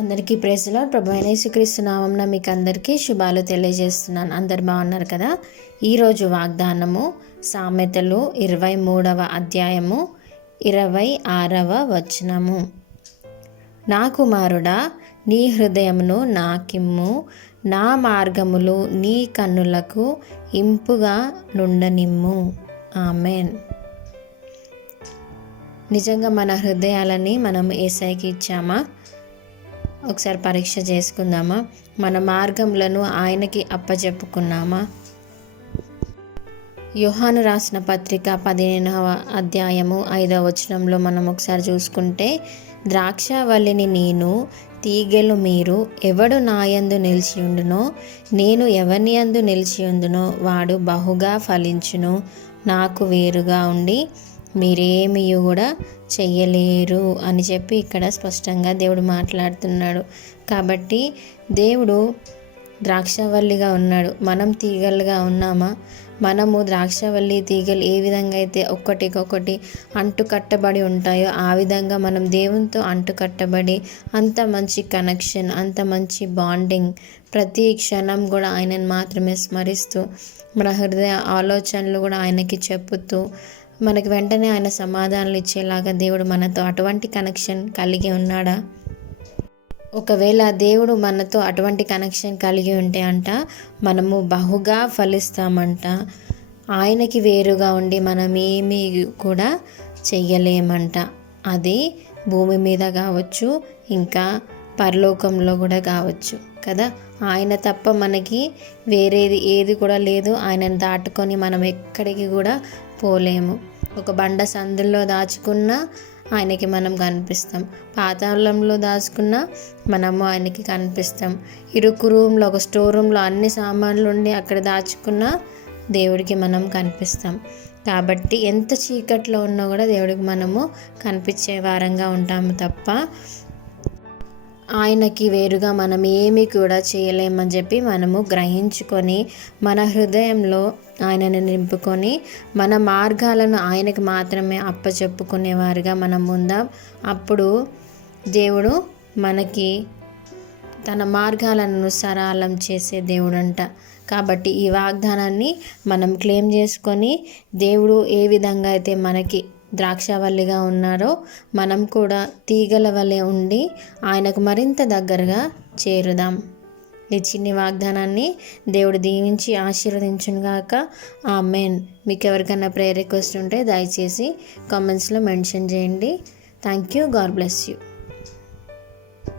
అందరికీ praise the lord. ప్రభు అయిన యేసుక్రీస్తు నామమున మీకు అందరికీ శుభాలు తెలియజేస్తున్నాను. అందరు బాగున్నారు కదా. ఈరోజు వాగ్దానము సామెతలు 23వ అధ్యాయము 26వ వచనము. నా కుమారుడా, నీ హృదయమును నాకిమ్ము, నా మార్గములు నీ కన్నులకు ఇంపుగా నుండనిమ్ము. ఆమెన్. నిజంగా మన హృదయాలని మనం యేసయ్యకి ఇచ్చామా? ఒకసారి పరీక్ష చేసుకుందామా? మన మార్గములను ఆయనకి అప్పచెప్పుకున్నామా? యోహాను రాసిన పత్రిక 15వ అధ్యాయము 5వ వచనంలో మనం ఒకసారి చూసుకుంటే, ద్రాక్షవల్లిని నేను, తీగెలు మీరు, ఎవడు నాయందు నిలిచియుండునో నేను ఎవని యందు నిలిచియుందునో వాడు బహుగా ఫలించును. నాకు వేరుగా ఉండి మీరేమీ కూడా చెయ్యలేరు అని చెప్పి ఇక్కడ స్పష్టంగా దేవుడు మాట్లాడుతున్నాడు. కాబట్టి దేవుడు ద్రాక్షవల్లిగా ఉన్నాడు, మనం తీగలుగా ఉన్నామా? మనము ద్రాక్షవల్లి తీగలు ఏ విధంగా అయితే ఒక్కటికొకటి అంటుకట్టబడి ఉంటాయో ఆ విధంగా మనం దేవునితో అంటుకట్టబడి అంత మంచి కనెక్షన్, అంత మంచి బాండింగ్, ప్రతి క్షణం కూడా ఆయనను మాత్రమే స్మరిస్తూ మన హృదయ ఆలోచనలు కూడా ఆయనకి చెప్పుతూ మనకి వెంటనే ఆయన సమాధానాలు ఇచ్చేలాగా దేవుడు మనతో అటువంటి కనెక్షన్ కలిగి ఉన్నాడా? ఒకవేళ దేవుడు మనతో అటువంటి కనెక్షన్ కలిగి ఉంటే మనము బహుగా ఫలిస్తామంట. ఆయనకి వేరుగా ఉండి మనం ఏమీ కూడా చెయ్యలేమంట. అది భూమి మీద కావచ్చు, ఇంకా పరలోకంలో కూడా కావచ్చు కదా. ఆయన తప్ప మనకి వేరేది ఏది కూడా లేదు. ఆయనను దాటుకొని మనం ఎక్కడికి కూడా పోలేము. ఒక బండ సందుల్లో దాచుకున్నా ఆయనకి మనం కనిపిస్తాం, పాతాళంలో దాచుకున్నా మనము ఆయనకి కనిపిస్తాం, ఇరుకు రూమ్లో ఒక స్టోర్ రూమ్లో అన్ని సామాన్లు ఉండి అక్కడ దాచుకున్నా దేవుడికి మనం కనిపిస్తాం. కాబట్టి ఎంత చీకట్లో ఉన్నా కూడా దేవుడికి మనము కనిపించే వారంగా ఉంటాము తప్ప ఆయనకి వేరుగా మనం ఏమీ కూడా చేయలేమని చెప్పి మనము గ్రహించుకొని మన హృదయంలో ఆయనను నింపుకొని మన మార్గాలను ఆయనకి మాత్రమే అప్పచెప్పుకునేవారుగా మనం ఉందాం. అప్పుడు దేవుడు మనకి తన మార్గాలను సరళం చేసే దేవుడంట. కాబట్టి ఈ వాగ్దానాన్ని మనం క్లెయిమ్ చేసుకొని దేవుడు ఏ విధంగా అయితే మనకి ద్రాక్షవల్లిగా ఉన్నారో మనం కూడా తీగల వలె ఉండి ఆయనకు మరింత దగ్గరగా చేరుదాం. ఈ చిన్ని వాగ్దానాన్ని దేవుడు దీవించి ఆశీర్వదించునుగాక. ఆమెన్. మీకు ఎవరికైనా ప్రేయర్ రిక్వెస్ట్ ఉంటే దయచేసి కామెంట్స్లో మెన్షన్ చేయండి. Thank you. God bless you.